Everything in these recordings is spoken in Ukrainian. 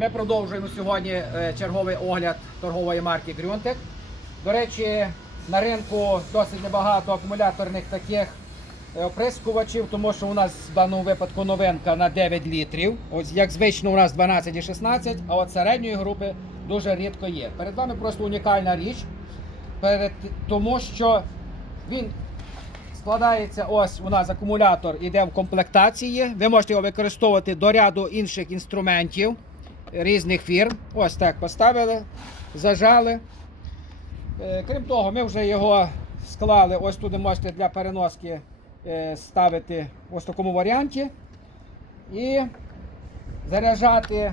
Ми продовжуємо сьогодні е, черговий огляд торгової марки Грюнтек. До речі, на ринку досить небагато акумуляторних таких е, оприскувачів, тому що у нас в даному випадку новинка на 9 літрів. Ось як звично у нас 12 і 16, а от середньої групи дуже рідко є. Перед вами просто унікальна річ, тому що він Складається ось у нас акумулятор іде в комплектації. Ви можете його використовувати до ряду інших інструментів різних фірм. Ось так поставили, зажали. Е, Крім того, ми вже його склали. Ось туди можете для переноски е, ставити ось в такому варіанті. І заряджати,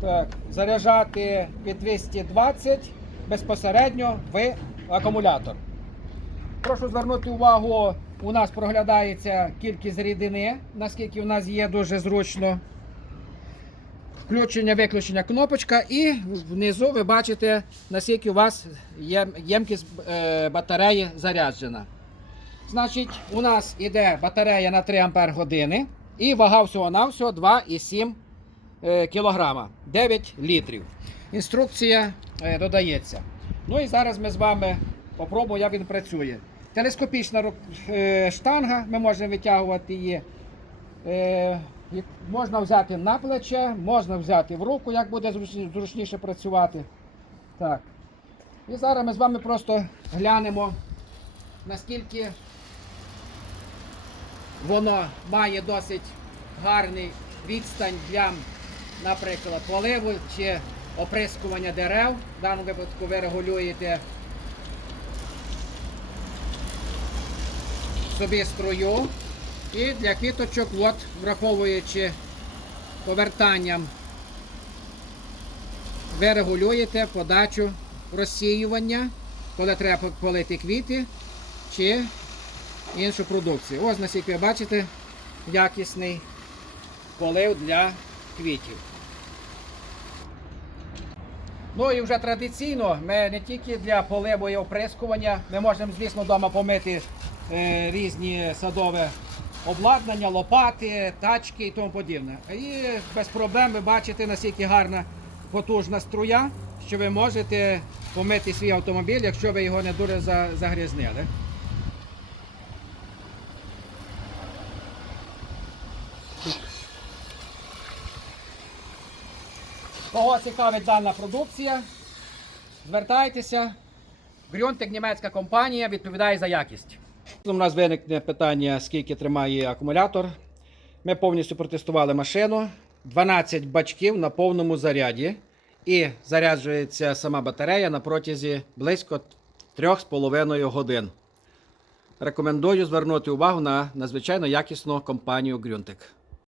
так, заряджати під 220 безпосередньо в акумулятор. Прошу звернути увагу, у нас проглядається кількість рідини, наскільки у нас є дуже зручно. Включення, виключення кнопочка, і внизу ви бачите, наскільки у вас ємкість е, батареї заряджена. Значить, у нас іде батарея на 3 Ампер години і вага всього-навсього 2,7 е, кілограма, 9 літрів. Інструкція е, додається. Ну і зараз ми з вами попробуємо, як він працює. Телескопічна е, штанга, ми можемо витягувати її. Можна взяти на плече, можна взяти в руку, як буде зручніше працювати. Так. І зараз ми з вами просто глянемо, наскільки воно має досить гарний відстань для, наприклад, поливу чи оприскування дерев. В даному випадку ви регулюєте собі струю. І для квіточок, от, враховуючи повертанням, ви регулюєте подачу розсіювання, коли треба полити квіти чи іншу продукцію. Ось наскільки ви бачите, якісний полив для квітів. Ну і вже традиційно ми не тільки для поливу і оприскування, ми можемо, звісно, вдома помити е, різні садове обладнання, лопати, тачки і тому подібне. І без проблем ви бачите, наскільки гарна потужна струя, що ви можете помити свій автомобіль, якщо ви його не дуже за- загрязнили. Кого цікавить дана продукція, звертайтеся. Грюнтек німецька компанія відповідає за якість. У нас виникне питання, скільки тримає акумулятор. Ми повністю протестували машину. 12 бачків на повному заряді. І заряджується сама батарея на протязі близько 3,5 годин. Рекомендую звернути увагу на надзвичайно якісну компанію Грюнтек.